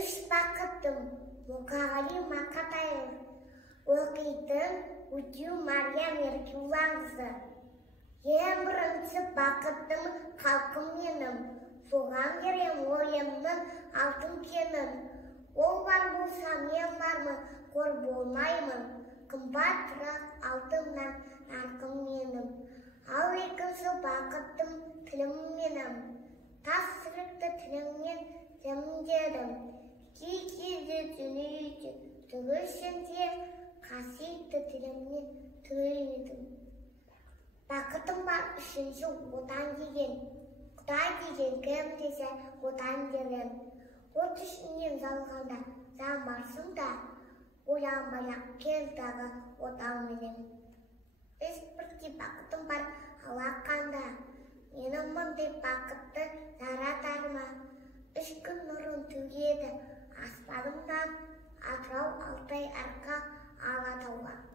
Үш бақытым Мұқағали Мақатаев, оқитын Утю Мариям Еркебуланқызы. Ең бірінші бақытым халқым менің, соған берем ойымның алтын кенін. Ол бар болса мен бармын, қор болмаймын, қымбатырақ алтыннан нарқым менің. Ал екінші бақытым тілім менің, тас сүрікті тілімнен жемдедім. Кей-кейде дүниеде түгішінде қасиетті тілімнен түйдім. Бақытым бар үшінші отан деген, Құдай деген кім десе отан деген. От ішінен жалғанда замарсың да, ойланбай-ақ кел дағы отан менен. Үш бірдей бақытым бар алақанда, менің мұндай бақытты жаратар ма? Үш күн нұрын төгеді аспанымнан, Атырау, Алтай, Арқа, Алатауға.